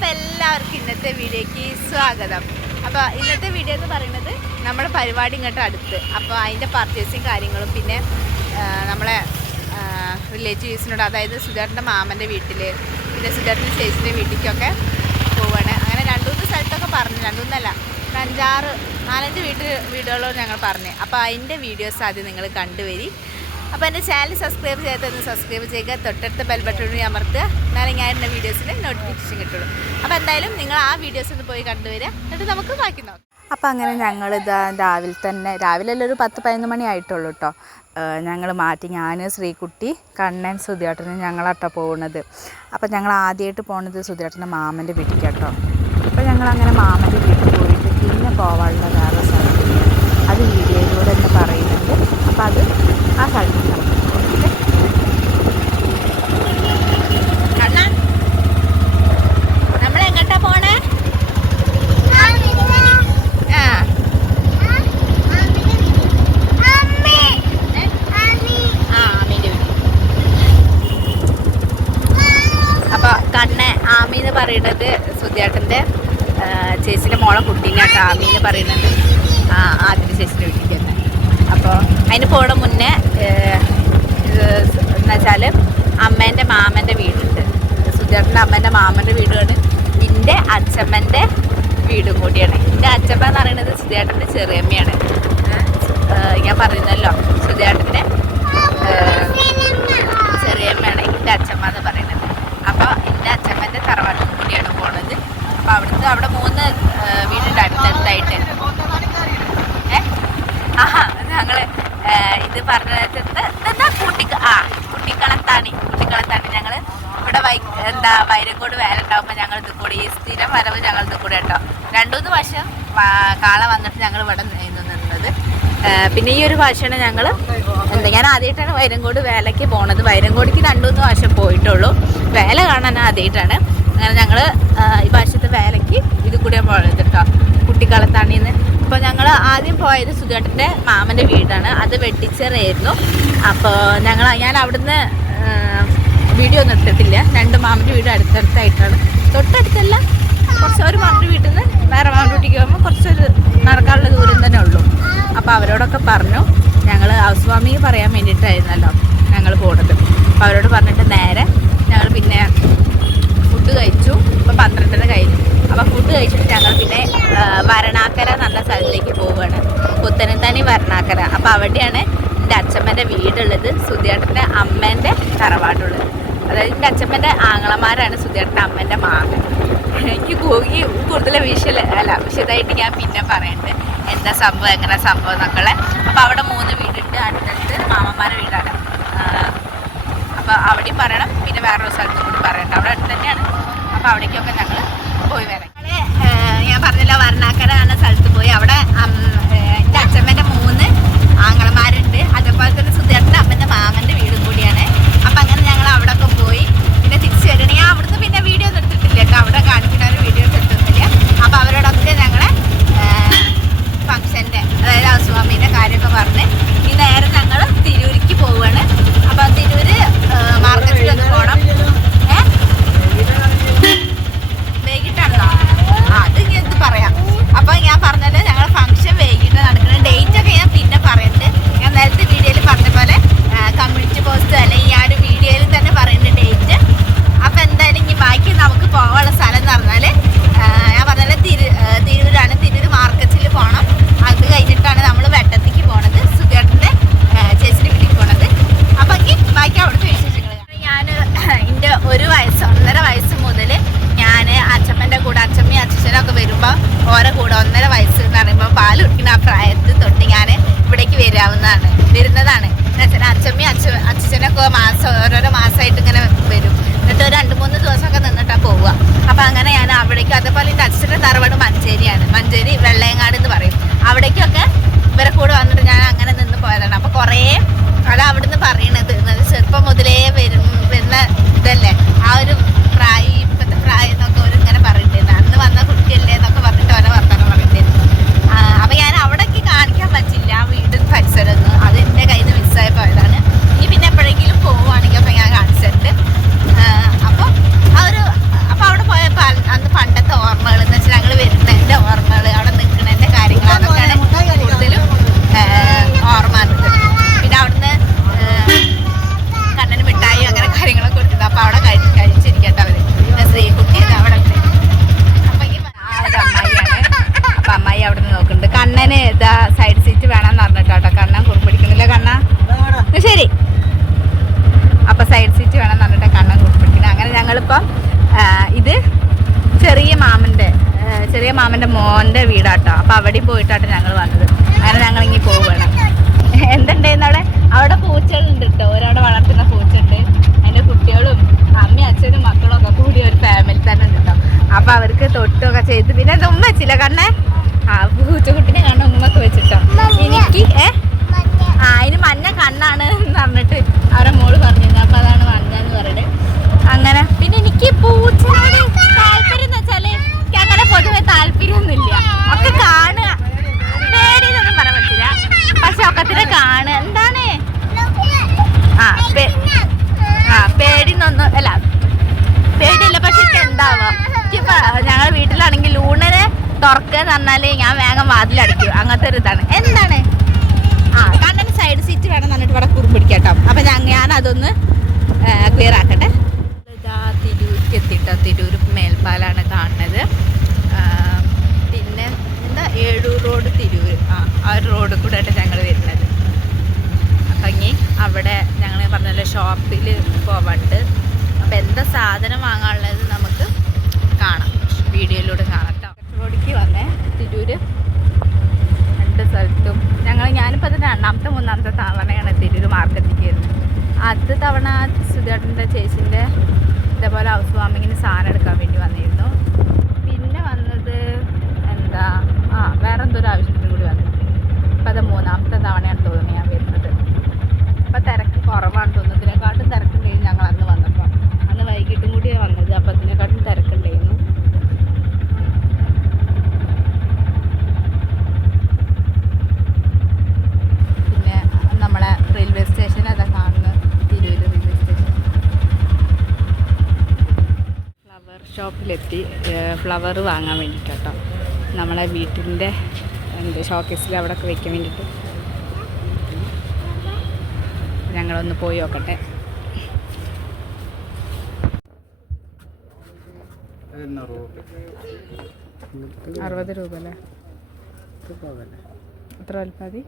അപ്പോൾ എല്ലാവർക്കും ഇന്നത്തെ വീഡിയോയ്ക്ക് സ്വാഗതം. അപ്പോൾ ഇന്നത്തെ വീഡിയോ എന്ന് പറയുന്നത് നമ്മുടെ പരിപാടി ഇങ്ങോട്ട് അടുത്ത്. അപ്പോൾ അതിന്റെ പർച്ചേസിങ് കാര്യങ്ങളും പിന്നെ നമ്മളെ റിലേറ്റീവ്സിനോട് അതായത് സുധേട്ടന്റെ മാമന്റെ വീട്ടിൽ പിന്നെ സുധേട്ടന്റെ ചേച്ചിന്റെ വീട്ടിലേക്കൊക്കെ പോവുകയാണ് അങ്ങനെ രണ്ടു മൂന്ന് സ്ഥലത്തൊക്കെ പറഞ്ഞു. രണ്ടുമൂന്നല്ല അഞ്ചാറ് നാലഞ്ച് വീട്ടിൽ വീടുകളോ ഞങ്ങൾ പറഞ്ഞു. അപ്പോൾ അതിന്റെ വീഡിയോസ് ആദ്യം നിങ്ങൾ കണ്ടുവരി. അപ്പോൾ എന്റെ ചാനൽ സബ്സ്ക്രൈബ് ചെയ്യാത്തൊന്ന് സബ്സ്ക്രൈബ് ചെയ്യുക. തൊട്ടടുത്ത ബെൽ ബട്ടൺ അമർത്തുക. എന്നാലും ഞാൻ എന്റെ വീഡിയോസിന് നോട്ടിഫിക്കേഷൻ കിട്ടുള്ളൂ. അപ്പോൾ എന്തായാലും നിങ്ങൾ ആ വീഡിയോസ് ഒന്ന് പോയി കണ്ടുവരിക. എന്നിട്ട് നമുക്ക് ബാക്കി നോക്കാം. അപ്പോൾ അങ്ങനെ ഞങ്ങൾ ഇതാ രാവിലെ തന്നെ രാവിലെ അല്ല ഒരു പത്ത് പതിനൊന്ന് മണി ആയിട്ടുള്ളൂ കേട്ടോ ഞങ്ങൾ മാറ്റി ഞാൻ ശ്രീകുട്ടി കണ്ണൻ സുധിയേട്ടന് ഞങ്ങളട്ടോ പോകുന്നത് അപ്പോൾ ഞങ്ങൾ ആദ്യമായിട്ട് പോകുന്നത് സുധിയേട്ടന്റെ മാമന്റെ വീട്ടിൽ കേട്ടോ അപ്പം ഞങ്ങൾ അങ്ങനെ മാമന്റെ വീട്ടിൽ പോയിട്ട് പിന്നെ പോകാനുള്ള വേറെ സ്ഥലം അത് വീഡിയോയിലൂടെ തന്നെ പറയുന്നുണ്ട്. അപ്പോൾ അത് ആ സ്ഥലത്ത് പറയുന്നത് സുധിയേട്ടന്റെ ചേച്ചിന്റെ മോളെ കുട്ടീനെ ആമി എന്ന് പറയുന്നത്. ആ ആദ്യത്തെ ചേച്ചിന്റെ വീട്ടിലേക്ക് അപ്പോൾ അതിന് പോണ മുന്നേ എന്നുവെച്ചാൽ അമ്മേന്റെ മാമന്റെ വീടുണ്ട്. സുജേട്ടന്റെ അമ്മേന്റെ മാമന്റെ വീടാണ്. എന്റെ അച്ഛമ്മന്റെ വീടും കൂടിയാണ്. എന്റെ അച്ഛമ്മ എന്ന് പറയുന്നത് സുജേട്ടന്റെ ചെറിയമ്മയാണ്. ഞാൻ പറയുന്നല്ലോ. സുജേട്ടന്റെ ചെറിയമ്മയാണ് എന്റെ അച്ഛമ്മ എന്ന് പറയുന്നത്. അപ്പോൾ എന്റെ അച്ഛമ്മന്റെ തറവാട്ടിൽ കൂടിയാണ് പോണത്. അപ്പോൾ അവിടുത്തെ അവിടെ മൂന്ന് ഏഹ് വീടുണ്ട് അടുത്തടുത്തായിട്ട് ഏ? ആഹാ ഞങ്ങൾ ഏഹ് ഇത് പറഞ്ഞത് എന്താ കുട്ടിക്ക ആ കുട്ടിക്കളത്താണി കുട്ടിക്കളത്താണി ഞങ്ങൾ ഇവിടെ വൈ എന്താ വൈരങ്കോട് വേല ഉണ്ടാകുമ്പോൾ ഞങ്ങൾ ഇത് കൂടി ഈ സ്ഥിരം വരവ് ഞങ്ങൾ ഇത് കൂടെ കേട്ടോ രണ്ടുമൂന്ന് വർഷം കാള വന്നിട്ട് ഞങ്ങൾ ഇവിടെ നിന്ന് നിന്നത്. പിന്നെ ഈ ഒരു വർഷമാണ് ഞങ്ങൾ എന്താ ഞാൻ ആദ്യമായിട്ടാണ് വൈരങ്കോട് വേലയ്ക്ക് പോണത്. വൈരങ്കോടിക്ക് രണ്ടുമൂന്ന് വർഷം പോയിട്ടുള്ളൂ. വേല കാണാൻ ആദ്യമായിട്ടാണ് അങ്ങനെ ഞങ്ങൾ ഈ വർഷത്തെ വേലയ്ക്ക് ഇത് കൂടെ പോയത് കേട്ടോ കുട്ടിക്കാലത്താണിന്ന് അപ്പോൾ ഞങ്ങൾ ആദ്യം പോയത് സുധേട്ടന്റെ മാമന്റെ വീടാണ്. അത് വെട്ടിച്ചേറായിരുന്നു അപ്പോൾ ഞങ്ങൾ ഞാൻ അവിടുന്ന് വീഡിയോ ഒന്നും എടുത്തിട്ടില്ല. രണ്ട് മാമന്റെ വീട് അടുത്തടുത്തായിട്ടാണ്. തൊട്ടടുത്തല്ല കുറച്ച് ഒരു മാമന്റെ വീട്ടിൽ നിന്ന് വേറെ മാമന്റെ വീട്ടിലേക്ക് പോകുമ്പോൾ കുറച്ചൊരു നടക്കാനുള്ള ദൂരം തന്നെ ഉള്ളൂ. അപ്പോൾ അവരോടൊക്കെ പറഞ്ഞു ഞങ്ങൾ ഹൗസ് വാമിങ് പറയാൻ വേണ്ടിയിട്ടായിരുന്നല്ലോ ഞങ്ങൾ പോകുന്നത് അപ്പോൾ അവരോട് പറഞ്ഞിട്ട് നേരെ ഞങ്ങൾ പിന്നെ ഫുഡ് കഴിച്ചു ഇപ്പം പന്ത്രണ്ടര കഴിഞ്ഞു അപ്പം ഫുഡ് കഴിച്ചിട്ട് ഞങ്ങൾ പിന്നെ ആ, വരണാക്കര സ്ഥലത്തേക്ക് പോവുകയാണ്. പുത്തനത്താനി വർണാക്കര. അപ്പോൾ അവിടെയാണ് എന്റെ അച്ഛമ്മന്റെ വീടുള്ളത്. സുധിയേട്ടന്റെ അമ്മേന്റെ തറവാടുള്ളത്. അതായത് എന്റെ അച്ഛമ്മന്റെ ആങ്ങളമാരാണ് സുധിയേട്ടന്റെ അമ്മേന്റെ മാങ്ങ എനിക്ക് കൂകി കൂടുതൽ വിഷൽ അല്ല വിശദമായിട്ട് ഞാൻ പിന്നെ പറയുന്നുണ്ട് എന്താ സംഭവം എങ്ങനെ സംഭവം എന്നൊക്കെ അപ്പോൾ അവിടെ മൂന്ന് വീടുണ്ട്. അടുത്തടുത്ത് മാമന്മാരുടെ വീടാണ്. അപ്പോൾ അവിടെയും പറയണം. പിന്നെ വേറൊരു സ്ഥലത്തും കൂടി പറയണ്ട. അവിടെ അടുത്ത് തന്നെയാണ്. അപ്പോൾ അവിടേക്കൊക്കെ ഞങ്ങൾ പോയി വരാം. പറഞ്ഞല്ലോ വർണാക്കര എന്ന സ്ഥലത്ത് പോയി. അവിടെ എന്റെ അച്ഛമ്മേന്റെ മൂന്ന് ആങ്ങളമാരുണ്ട്. അതേപോലെ തന്നെ സുധേട്ടന്റെ അമ്മന്റെ മാമന്റെ വീടും കൂടിയാണ്. അപ്പം അങ്ങനെ ഞങ്ങൾ അവിടെ ഒക്കെ പോയി. പിന്നെ തിരിച്ചു വരണം ഞാൻ അവിടുന്ന് പിന്നെ വീഡിയോ ഒന്നും എടുത്തിട്ടില്ല കേട്ടോ. അവിടെ കാണിക്കുന്ന ഒരു വീഡിയോ എടുത്തിട്ടില്ല. അപ്പോൾ അവരോടൊക്കെ ഞങ്ങളെ ഇവരെ കൂടെ വന്നിട്ട് ഞാൻ അങ്ങനെ നിന്ന് പോയതാണ്. അപ്പോൾ കുറേ അത് അവിടുന്ന് പറയണത്. ചെറുപ്പം മുതലേ വരും വരുന്ന ഇതല്ലേ? ആ ഒരു പ്രായം ഇപ്പത്തെ പ്രായം എന്നൊക്കെ ഇങ്ങനെ പറഞ്ഞിട്ടുണ്ടായിരുന്നു അന്ന് വന്ന കുട്ടിയല്ലേ എന്നൊക്കെ പറഞ്ഞിട്ട് ഓരോ വർത്തമാനം പറഞ്ഞിട്ടുണ്ടായിരുന്നു അപ്പൊ ഞാൻ അവിടേക്ക് കാണിക്കാൻ പറ്റില്ല. ആ വീട് പരിസരമൊന്നും. അത് എന്റെ കയ്യിൽ നിന്ന് മിസ്സായി പോയതാണ്. ഇനി പിന്നെ എപ്പോഴെങ്കിലും പോവുകയാണെങ്കിൽ അപ്പൊ ഞാൻ കാണിച്ചിട്ടുണ്ട് അപ്പോൾ ആ ഒരു അപ്പോൾ അവിടെ പോയപ്പോ അന്ന് പണ്ടത്തെ ഓർമ്മകൾ എന്ന് വെച്ചാൽ ഞങ്ങൾ വരുന്നതിന്റെ ഓർമ്മകൾ അവിടെ നിൽക്കുന്നതിന്റെ കാര്യങ്ങൾ അതൊക്കെയാണ് ഞങ്ങളുടെ വീട്ടിലാണെങ്കിൽ ലൂണനെ തുറക്കുക പറഞ്ഞാൽ ഞാൻ വേഗം വാതിലടിക്കും അങ്ങനത്തെ ഒരു ഇതാണ്. എന്താണ്? ആ കണ്ണന് സൈഡ് സീറ്റ് വേണം എന്നിട്ട് ഇവിടെ കുറുമ്പിടിക്കട്ടോ അപ്പൊ ഞാൻ ഞാൻ അതൊന്ന് ക്ലിയർ ആക്കട്ടെ. തിരൂർക്ക് എത്തിട്ടോ. തിരൂർ മേൽപ്പാലാണ് കാണുന്നത്. പിന്നെ എന്താ? ഏഴൂർ റോഡ് തിരൂർ. ആ ആ ഒരു റോഡ് കൂടെ ഞങ്ങൾ വരുന്നത്. അപ്പം ഇനി അവിടെ ഞങ്ങൾ പറഞ്ഞല്ലോ ഷോപ്പിൽ പോവാണ്ട്. അപ്പം എന്താ സാധനം വാങ്ങാനുള്ളത് നമുക്ക് വീഡിയോയിലൂടെ കാണാം. കേട്ടോ വന്നേ. തിരൂര്. രണ്ട് സ്ഥലത്തും. ഞങ്ങൾ ഞാനിപ്പോൾ അത് രണ്ടാമത്തെ മൂന്നാമത്തെ തവണയാണ് തിരൂർ മാർക്കറ്റിലേക്ക് വരുന്നത്. ആദ്യത്തെ തവണ സുധേട്ടന്റെ ചേച്ചിന്റെ ഇതേപോലെ ഹൗസ് വാമിങ്ങിന് സാധനം എടുക്കാൻ വേണ്ടി വന്നിരുന്നു. പിന്നെ വന്നത് എന്താ ആ വേറെന്തോ ഒരു ആവശ്യത്തിന് കൂടി വന്നു. ഇപ്പം അത് മൂന്നാമത്തെ തവണയാണ് തോന്നുന്നത് ഞാൻ വരുന്നത് അപ്പം തിരക്ക് കുറവാണ് തോന്നുന്നത് ഇതിനെക്കാട്ടും തിരക്കുണ്ടായിരുന്നു ഞങ്ങൾ അന്ന് വന്നപ്പോൾ അന്ന് വൈകിട്ടും കൂടി വന്നത് അപ്പോൾ ഇതിനെക്കാട്ടും തിരക്കുണ്ടായിരുന്നു പിന്നെ നമ്മളെ റെയിൽവേ സ്റ്റേഷൻ അതാ കാണുന്നത് തിരൂർ റെയിൽവേ സ്റ്റേഷൻ ഫ്ലവർ ഷോപ്പിലെത്തി ഫ്ലവർ വാങ്ങാൻ വേണ്ടിയിട്ട് കേട്ടോ നമ്മളെ വീട്ടിന്റെ എന്ത് ഷോക്കേസിൽ അവിടെ ഒക്കെ വയ്ക്കാൻ വേണ്ടിയിട്ട് ഞങ്ങളൊന്ന് പോയി നോക്കട്ടെ. അറുപത് രൂപ അല്ലേ? എത്ര വലുപ്പതി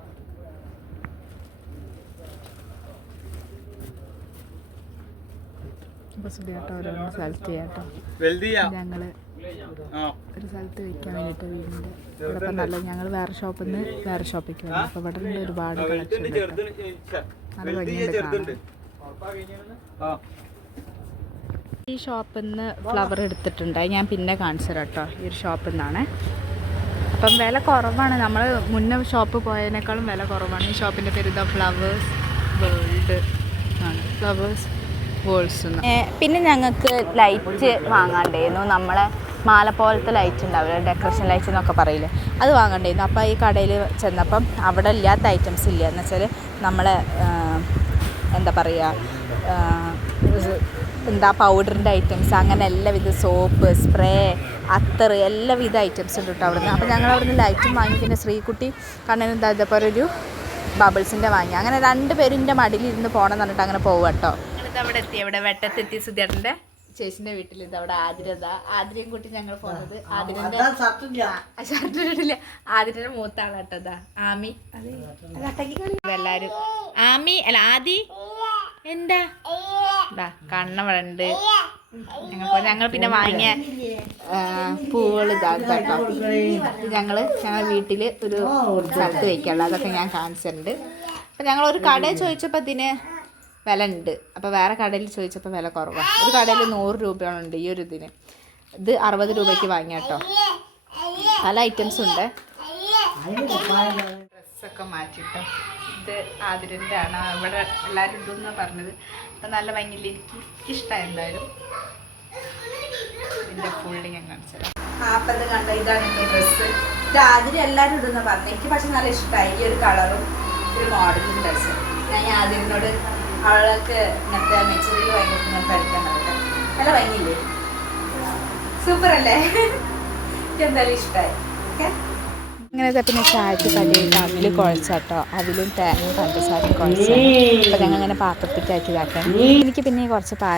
സ്ഥലത്ത് സുധിയാട്ടോ ഓരോന്ന് സെലക്ട് ചെയ്യാട്ടോ. ഞങ്ങൾ ഒരു സ്ഥലത്ത് വെക്കാൻ വേണ്ടിയിട്ട് വീടിന്റെ ഇവിടെ ഇപ്പം നല്ല ഞങ്ങൾ വേറെ ഷോപ്പിൽ നിന്ന് വേറെ ഷോപ്പിലേക്ക് വന്നു. അപ്പോൾ ഇവിടെ നിന്ന് ഒരുപാട് കളക്ഷൻ ഭംഗിയുണ്ട് ഈ ഷോപ്പിൽ നിന്ന് ഫ്ലവർ എടുത്തിട്ടുണ്ട്. ഞാൻ പിന്നെ കാണിച്ചു തരാം കേട്ടോ. ഈ ഒരു ഷോപ്പിൽ നിന്നാണ്. അപ്പം വില കുറവാണ്. നമ്മൾ മുന്നേ ഷോപ്പ് പോയതിനേക്കാളും വില കുറവാണ്. ഈ ഷോപ്പിന്റെ പേര് ഇതാ ഫ്ലവേഴ്സ് വേൾഡ് ആണ് ഫ്ലവേഴ്സ് വേൾഡ്സ് പിന്നെ ഞങ്ങൾക്ക് ലൈറ്റ് വാങ്ങാണ്ടായിരുന്നു നമ്മളെ മാല പോലത്തെ ലൈറ്റ് ഉണ്ടാവില്ല? ഡെക്കറേഷൻ ലൈറ്റ് എന്നൊക്കെ പറയില്ലേ? അത് വാങ്ങണ്ടായിരുന്നു. അപ്പോൾ ഈ കടയിൽ ചെന്നപ്പം അവിടെ ഇല്ലാത്ത ഐറ്റംസ് ഇല്ല. എന്ന് വെച്ചാൽ നമ്മളെ എന്താ പറയുക എന്താ പൗഡറിന്റെ ഐറ്റംസ് അങ്ങനെ എല്ലാവിധ സോപ്പ് സ്പ്രേ അത്തർ എല്ലാവിധ ഐറ്റംസ് ഉണ്ട് കേട്ടോ അവിടുന്ന്. അപ്പോൾ ഞങ്ങൾ അവിടുന്ന് ലൈറ്റും വാങ്ങി. പിന്നെ ശ്രീകുട്ടി എന്താ ഇതേപോലെ ഒരു ബബിൾസിന്റെ വാങ്ങി. അങ്ങനെ രണ്ട് പേരിന്റെ മടിയിലിരുന്ന് പോകണം എന്ന് പറഞ്ഞിട്ട് അങ്ങനെ പോകും അവിടെ എത്തി. അവിടെ വെട്ടത്തെത്തി സുധേട്ടന്റെ ചേച്ചിന്റെ വീട്ടിൽ ഇത് അവിടെ ആതിരത. ആതിരയും കൂട്ടി ഞങ്ങൾ പോകുന്നത് ആതിരന്റെ ഷർട്ട് ഇട്ടില്ല ആതിരന്റെ മൂത്ത ആളാട്ടതാ ആമി. എല്ലാരും ആമി അല്ല ആദി. എന്താ? ഉണ്ട്. ഞങ്ങൾ ഞങ്ങൾ പിന്നെ വാങ്ങിയ പൂവുകൾ ഇതാക്കാട്ടോ കേട്ടോ ഞങ്ങൾ വീട്ടിൽ ഒരു സ്ഥലത്ത് വെക്കാനുള്ള അതൊക്കെ ഞാൻ കാണിച്ചിട്ടുണ്ട്. അപ്പം ഞങ്ങൾ ഒരു കട ചോദിച്ചപ്പോൾ ഇതിന് വില ഉണ്ട് അപ്പോൾ വേറെ കടയിൽ ചോദിച്ചപ്പോൾ വില കുറവാണ് ഒരു കടയിൽ നൂറ് രൂപയാണുണ്ട് ഈ ഒരു ഇതിന്. ഇത് അറുപത് രൂപയ്ക്ക് വാങ്ങിയ കേട്ടോ പല ഐറ്റംസ് ഉണ്ട്. ഡ്രസ്സൊക്കെ മാറ്റിട്ടോ. ഇത് ആതിരന്റെ ആണ്. ഇവിടെ എല്ലാവരും ഇതെന്നാണ് പറഞ്ഞത്. അപ്പം നല്ല ഭംഗിയില്ല എനിക്ക് എനിക്കിഷ്ടമായി എന്തായാലും. ഇതിന്റെ ഫുള്ള് ഞാൻ കാണിച്ചത് അപ്പം ഇത് കണ്ട? ഇതാണ് എന്റെ ഡ്രസ്സ് ഇത് ആതിര എല്ലാവരും ഇടുന്ന പറഞ്ഞു എനിക്ക് പക്ഷെ നല്ല ഇഷ്ടമായി ഈ ഒരു കളറും ഒരു മോഡലും ഡ്രസ്സും ഞാൻ ആതിരനോട് അവൾക്ക് ഇങ്ങനത്തെ മെച്ചൂരി ഭയങ്കര ഇങ്ങനത്തെ അടിക്കാൻ പറയട്ടെ നല്ല ഭംഗിയില്ലേ? സൂപ്പർ അല്ലേ എന്തായാലും ഇഷ്ടമായി ഓക്കെ? അങ്ങനെ പിന്നെ ചായക്ക് കടിയായിട്ട് അവിൽ കുഴച്ചാട്ടോ. അവിലും തേങ്ങ പഞ്ചസാരയും കുഴച്ചു. അപ്പോൾ ഞങ്ങൾ അങ്ങനെ പാത്രത്തിലേക്ക് ഇതാക്കാം. എനിക്ക് പിന്നെ കുറച്ച് പാ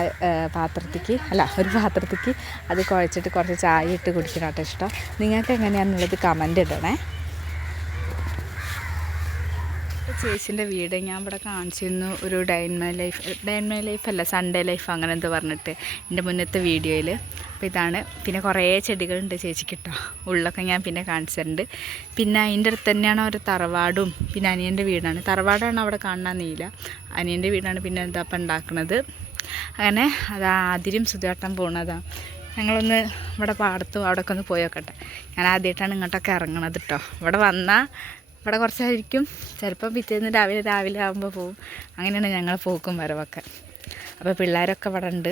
പാത്രത്തിക്ക് അല്ല ഒരു പാത്രത്തിക്ക് അത് കുഴച്ചിട്ട് കുറച്ച് ചായ ഇട്ട് കുടിക്കണം ഇഷ്ടം. നിങ്ങൾക്ക് എങ്ങനെയാണെന്നുള്ളത് കമന്റ് ഇടണേ. ചേച്ചിന്റെ വീട് ഞാൻ ഇവിടെ കാണിച്ചിരുന്നു ഒരു dine my life dine my life അല്ല സൺഡേ ലൈഫ് അങ്ങനെ എന്തോ പറഞ്ഞിട്ട് എന്റെ മുന്നത്തെ വീഡിയോയിൽ. അപ്പോൾ ഇതാണ്. പിന്നെ കുറേ ചെടികളുണ്ട് ചേച്ചിക്ക് കേട്ടോ ഉള്ളൊക്കെ ഞാൻ പിന്നെ കാണിച്ചിട്ടുണ്ട്. പിന്നെ അതിന്റെ അടുത്ത് തന്നെയാണ് ഒരു തറവാടും പിന്നെ അനിയന്റെ വീടാണ്. തറവാടാണ് അവിടെ കാണാൻ നീല. അനിയന്റെ വീടാണ് പിന്നെ എന്താ അപ്പം ഉണ്ടാക്കുന്നത് അങ്ങനെ അത് ആതിരും സുതാട്ടം പോണതാണ് ഞങ്ങളൊന്ന് ഇവിടെ പാടത്തും അവിടെയൊക്കെ ഒന്ന് പോയി നോക്കട്ടെ. ഞാൻ ആദ്യമായിട്ടാണ് ഇങ്ങോട്ടൊക്കെ ഇറങ്ങണത് കേട്ടോ ഇവിടെ വന്നാൽ ഇവിടെ കുറച്ചായിരിക്കും. ചിലപ്പോൾ പിറ്റേന്ന് രാവിലെ രാവിലെ ആകുമ്പോൾ പോവും. അങ്ങനെയാണ് ഞങ്ങൾ പോക്കും വരവൊക്കെ. അപ്പോൾ പിള്ളേരൊക്കെ ഇവിടെ ഉണ്ട്.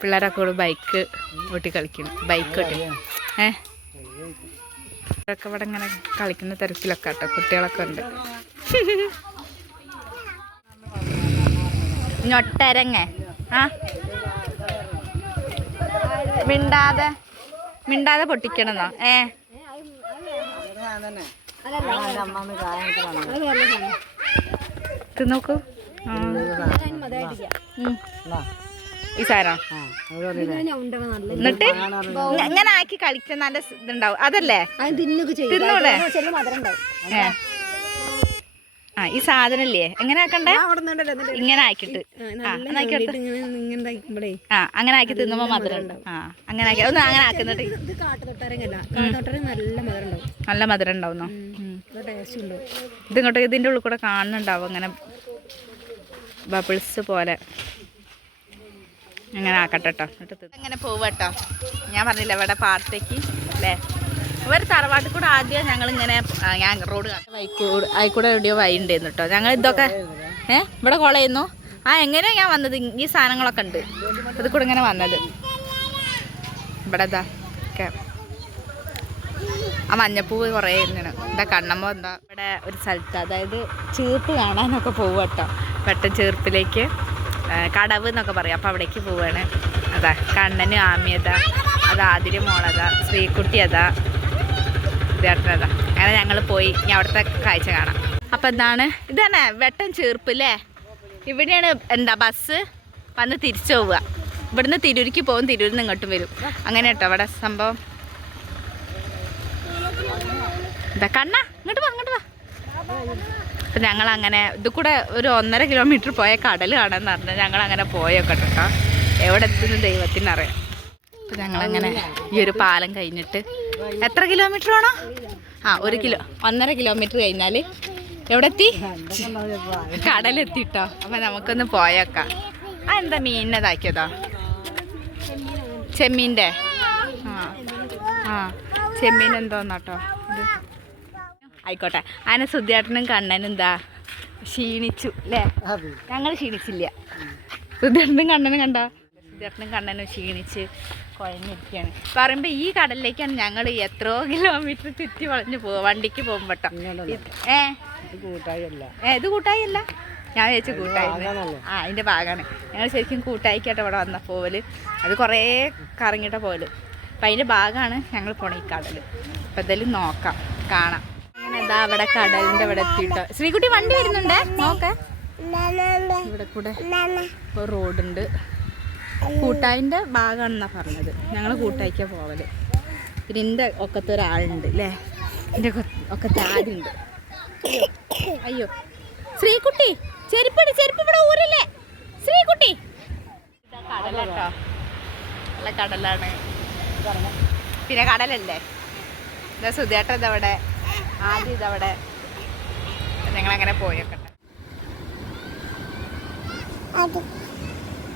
പിള്ളേരൊക്കെ ഇവിടെ ബൈക്ക് ഓട്ടി കളിക്കുന്നു. ബൈക്ക് ഓട്ടി. ഏ? ഇവിടെ ഇങ്ങനെ കളിക്കുന്ന തിരക്കിലൊക്കെ കേട്ടോ. കുട്ടികളൊക്കെ ഉണ്ട്. ഞൊട്ടരങ്ങ ആ? മിണ്ടാതെ. മിണ്ടാതെ പൊട്ടിക്കണമെന്നോ ഏ? തിന്നോക്കൂ. ഈ സാധനം? എന്നിട്ട് ഇങ്ങ- ഇങ്ങനെ ആക്കി കളിക്കാൻ നല്ല ഇതുണ്ടാവും. അതല്ലേ? തിന്നൂടെ. ആ ഈ സാധനം ഇല്ലേ എങ്ങനെ ആക്കണ്ടേ? ഇങ്ങനെ ആക്കിട്ട് ആ അങ്ങനെ ആക്കി തിന്നുമ്പോ മധുരം. ആ അങ്ങനെ ആക്കി. ഒന്ന് അങ്ങനെ ആക്കുന്നുണ്ട് നല്ല മധുരം ഉണ്ടാവുന്നോ? ഇതിങ്ങോട്ട് ഇതിന്റെ ഉള്ളിൽ കൂടെ കാണുന്നുണ്ടാവും അങ്ങനെ ബബിൾസ് പോലെ. അങ്ങനെ ആക്കട്ടെ കേട്ടോ അങ്ങനെ പോവട്ടോ ഞാൻ പറഞ്ഞില്ല ഇവിടെ പാർട്ടിക്ക് അല്ലേ? ഒരു തറവാട്ടിൽ കൂടെ ആദ്യം ഞങ്ങൾ ഇങ്ങനെ ഞാൻ റോഡ് വൈക്കൂടെ ആയിക്കൂടെ എവിടെയോ വൈ ഉണ്ടായിരുന്നു കേട്ടോ ഞങ്ങൾ ഇതൊക്കെ ഏ ഇവിടെ കൊളയുന്നു ആ എങ്ങനെയാ ഞാൻ വന്നത്? ഈ സാധനങ്ങളൊക്കെ ഉണ്ട്. അത് കൂടെ ഇങ്ങനെ വന്നത്. ഇവിടെ ഇതാ ഒക്കെ. ആ മഞ്ഞപ്പൂവ് കുറേ ഇങ്ങനെ എന്താ കണ്ണമ്മ എന്താ ഇവിടെ ഒരു സ്ഥലത്ത് അതായത് ചീർപ്പ് കാണാനൊക്കെ പോവുക കേട്ടോ പെട്ട ചീർപ്പിലേക്ക് കടവ് എന്നൊക്കെ പറയും. അപ്പോൾ അവിടേക്ക് പോവാണ്. അതാ കണ്ണന് ആമിയതാ. അത് ആതിരി മോളതാ ശ്രീകുട്ടി അതാ. ഇതേട്ടനതാ അങ്ങനെ ഞങ്ങൾ പോയി. ഇനി അവിടുത്തെ കാഴ്ച കാണാം. അപ്പം എന്താണ്? ഇതാണ് വെട്ടം ചീർപ്പ് അല്ലേ ഇവിടെയാണ് എന്താ ബസ്? വന്ന് തിരിച്ചു പോവുക. ഇവിടുന്ന് തിരൂരിക്ക് പോകും. തിരൂരിൽ ഇങ്ങോട്ടും വരും. അങ്ങനെ കേട്ടോ അവിടെ സംഭവം. എന്താ കണ്ണ? ഇങ്ങോട്ട് വാ ഇങ്ങോട്ട് വാ. അപ്പം ഞങ്ങൾ അങ്ങനെ ഇത് കൂടെ ഒരു ഒന്നര കിലോമീറ്റർ പോയ കടൽ കാണാന്ന് പറഞ്ഞാൽ ഞങ്ങൾ അങ്ങനെ പോയൊക്കെ കേട്ടോ. എവിടെ എത്തുന്നു ദൈവത്തിനറിയാം. അപ്പം ഞങ്ങളങ്ങനെ ഈ ഒരു പാലം കഴിഞ്ഞിട്ട് എത്ര കിലോമീറ്റർ ആണോ? ആ ഒരു കിലോ ഒന്നര കിലോമീറ്റർ കഴിഞ്ഞാൽ എവിടെ എത്തി കടലെത്തിട്ടോ. അപ്പം നമുക്കൊന്ന് പോയേക്കാം. ആ എന്താ മീനിനതാക്കിയതോ ചെമ്മീന്റെ? ആ ആ ചെമ്മീൻ എന്തോന്നാട്ടോ? ഇത്. ആയിക്കോട്ടെ. അതിനെ സുധിയേട്ടനും കണ്ണനും എന്താ ക്ഷീണിച്ചു അല്ലേ? ഞങ്ങൾ ക്ഷീണിച്ചില്ല. സുധിയേട്ടനും കണ്ണനും കണ്ട? സുധിയേട്ടനും കണ്ണനും ക്ഷീണിച്ച് കുഴഞ്ഞിരിക്കുകയാണ് പറയുമ്പോൾ ഈ കടലിലേക്കാണ് ഞങ്ങൾ എത്രയോ കിലോമീറ്റർ ചുറ്റി വളഞ്ഞു പോവുക. വണ്ടിക്ക് പോകുമ്പോട്ടോ ഏ? ഇത് കൂട്ടായില്ല ഞാൻ ചേച്ചി കൂട്ടായി. ആ അതിന്റെ ഭാഗമാണ് ഞങ്ങൾ ശരിക്കും കൂട്ടായിക്കാട്ടോ ഇവിടെ വന്ന പോവൽ. അത് കുറേ കറങ്ങിയിട്ട പോവൽ. അപ്പം അതിന്റെ ഭാഗമാണ് ഞങ്ങൾ പോണ ഈ കടൽ അപ്പം എന്തായാലും നോക്കാം. കാണാം. അങ്ങനെ എന്താ അവിടെ കടലിന്റെ ഇവിടെ എത്തിയിട്ടോ. ശ്രീകുട്ടി വണ്ടി വരുന്നുണ്ട്? നോക്കേ. ഇവിടെ കൂടെ ഇപ്പോൾ റോഡുണ്ട്. കൂട്ടായിന്റെ ഭാഗമാണെന്നാ പറഞ്ഞത്. ഞങ്ങൾ കൂട്ടായിക്ക പോവൽ. പിന്നെ എന്റെ ഒക്കത്തെ ഒരാളുണ്ട് അല്ലേ എന്റെ ഒക്കത്തെ ആരുണ്ട്? അയ്യോ. ശ്രീകുട്ടി ചെരുപ്പടി ചെരുപ്പ് ഇവിടെ ഊരല്ലേ? ശ്രീകുട്ടി. ഇതാ കടലട്ടോ. നല്ല കടലാണ്. പിന്നെ കടലല്ലേ? എന്താ സുധേട്ടൻ ഇതവിടെ ആദ്യം ഇതവിടെ ഞങ്ങളങ്ങനെ പോയൊക്കെ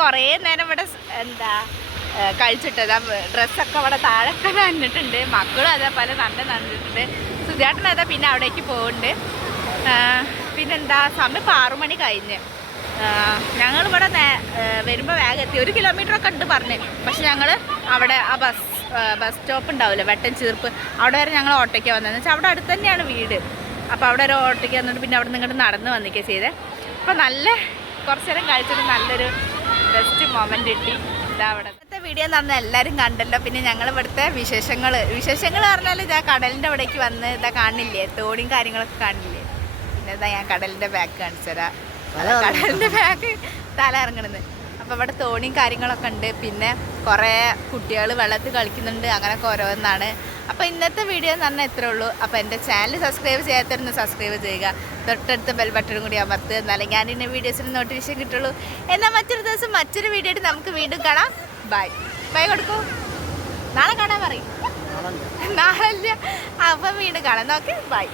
കുറേ നേരം ഇവിടെ എന്താ കഴിച്ചിട്ടത്. ഡ്രസ്സൊക്കെ അവിടെ താഴൊക്കെ നന്നിട്ടുണ്ട്. മക്കളും അതേപോലെ നല്ല നന്നിട്ടുണ്ട് സുധിയാട്ടൻ അതാ പിന്നെ അവിടേക്ക് പോകുന്നുണ്ട് പിന്നെന്താ സമയം ഇപ്പം ആറു മണി കഴിഞ്ഞ്. ഞങ്ങളിവിടെ വരുമ്പോൾ വേഗം എത്തി. ഒരു കിലോമീറ്റർ ഒക്കെ ഉണ്ട് പറഞ്ഞ്. പക്ഷെ ഞങ്ങൾ അവിടെ ആ ബസ് ബസ് സ്റ്റോപ്പ് ഉണ്ടാവില്ല? വെട്ടൻ ചീർപ്പ്. അവിടെ വരെ ഞങ്ങൾ ഓട്ടോയ്ക്ക് വന്നതെന്ന് വെച്ചാൽ അവിടെ അടുത്ത് തന്നെയാണ് വീട്. അപ്പോൾ അവിടെ ഒരു ഓട്ടോയ്ക്ക് വന്നിട്ട് പിന്നെ അവിടെ നിന്ന് നടന്ന് വന്നിക്കുക ചെയ്തേ. അപ്പോൾ നല്ല കുറച്ച് നേരം കഴിച്ചിട്ട് നല്ലൊരു ബെസ്റ്റ് മൊമെന്റ് കിട്ടി. ഇതാ അവിടെ. ഇന്നത്തെ വീഡിയോ പറഞ്ഞാൽ എല്ലാവരും കണ്ടല്ലോ. പിന്നെ ഞങ്ങൾ ഇവിടുത്തെ വിശേഷങ്ങൾ വിശേഷങ്ങൾ പറഞ്ഞാൽ ഇതാ കടലിന്റെ അവിടേക്ക് വന്ന് ഇതാ കാണില്ലേ? തോടിയും കാര്യങ്ങളൊക്കെ കാണില്ലേ? പിന്നെ ഇതാ ഞാൻ കടലിന്റെ ബാക്ക് കാണിച്ചു തരാം. കടലിന്റെ ബാക്ക് തല ഇറങ്ങണത്. അപ്പൊ ഇവിടെ തോണിയും കാര്യങ്ങളൊക്കെ ഉണ്ട്. പിന്നെ കുറേ കുട്ടികൾ വെള്ളത്തിൽ കളിക്കുന്നുണ്ട്. അങ്ങനെയൊക്കെ ഓരോന്നാണ്. അപ്പോൾ ഇന്നത്തെ വീഡിയോ എന്ന് പറഞ്ഞാൽ ഇത്രേ ഉള്ളൂ. അപ്പോൾ എന്റെ ചാനൽ സബ്സ്ക്രൈബ് ചെയ്യാത്തവരൊന്ന് സബ്സ്ക്രൈബ് ചെയ്യുക. തൊട്ടടുത്ത ബെൽ ബട്ടണും കൂടി അമർത്തുക. എന്നാലേ ഞാൻ ഇന്ന വീഡിയോസിന് നോട്ടിഫിക്കേഷൻ കിട്ടുള്ളൂ. എന്നാൽ മറ്റൊരു ദിവസം മറ്റൊരു വീഡിയോ ആയിട്ട് നമുക്ക് വീണ്ടും കാണാം. ബൈ ബൈ കൊടുക്കൂ. നാളെ കാണാൻ പറയും. നാളെ അപ്പം വീണ്ടും കാണാം. നോക്കെ ബൈ